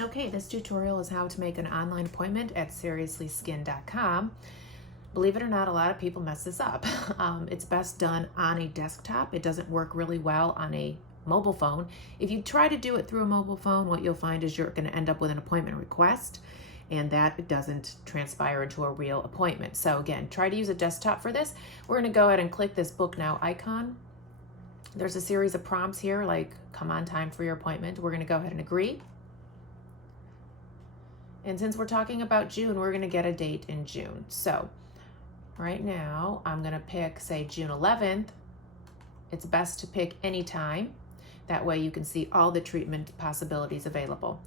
Okay, this tutorial is how to make an online appointment at seriouslyskin.com. Believe it or not, a lot of people mess this up. It's best done on a desktop. It doesn't work really well on a mobile phone. If you try to do it through a mobile phone, what you'll find is you're going to end up with an appointment request, and that doesn't transpire into a real appointment. So again, try to use a desktop for this. We're going to go ahead and click this Book Now icon. There's a series of prompts here like, come on time for your appointment. We're going to go ahead and agree. And since we're talking about June, we're going to get a date in June. So right now, I'm going to pick, say, June 11th. It's best to pick any time. That way you can see all the treatment possibilities available.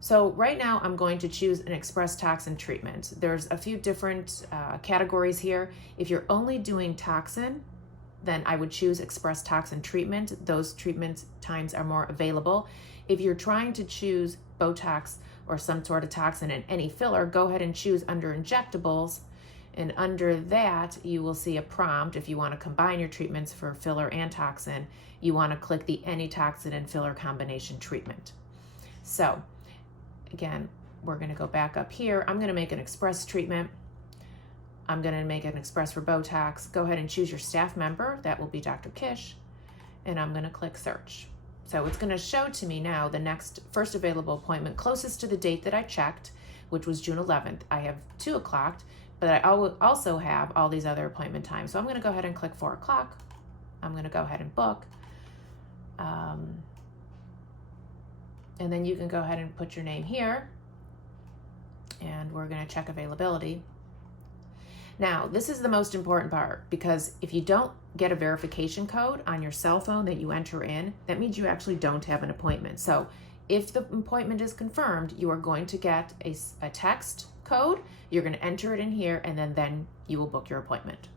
So right now, I'm going to choose an express toxin treatment. There's a few different categories here. If you're only doing toxin, then I would choose express toxin treatment. Those treatment times are more available. If you're trying to choose Botox or some sort of toxin and any filler, go ahead and choose under injectables. And under that, you will see a prompt. If you want to combine your treatments for filler and toxin, you want to click the any toxin and filler combination treatment. So again, we're going to go back up here. I'm going to make an express treatment. I'm going to make an express for Botox. Go ahead and choose your staff member. That will be Dr. Kish. And I'm going to click search. So it's going to show to me now the next first available appointment closest to the date that I checked, which was June 11th. I have 2 o'clock, but I also have all these other appointment times. So I'm going to go ahead and click 4 o'clock. I'm going to go ahead and book. And then you can go ahead and put your name here. And we're going to check availability. Now, this is the most important part, because if you don't get a verification code on your cell phone that you enter in, that means you actually don't have an appointment. So if the appointment is confirmed, you are going to get a text code. You're going to enter it in here, and then you will book your appointment.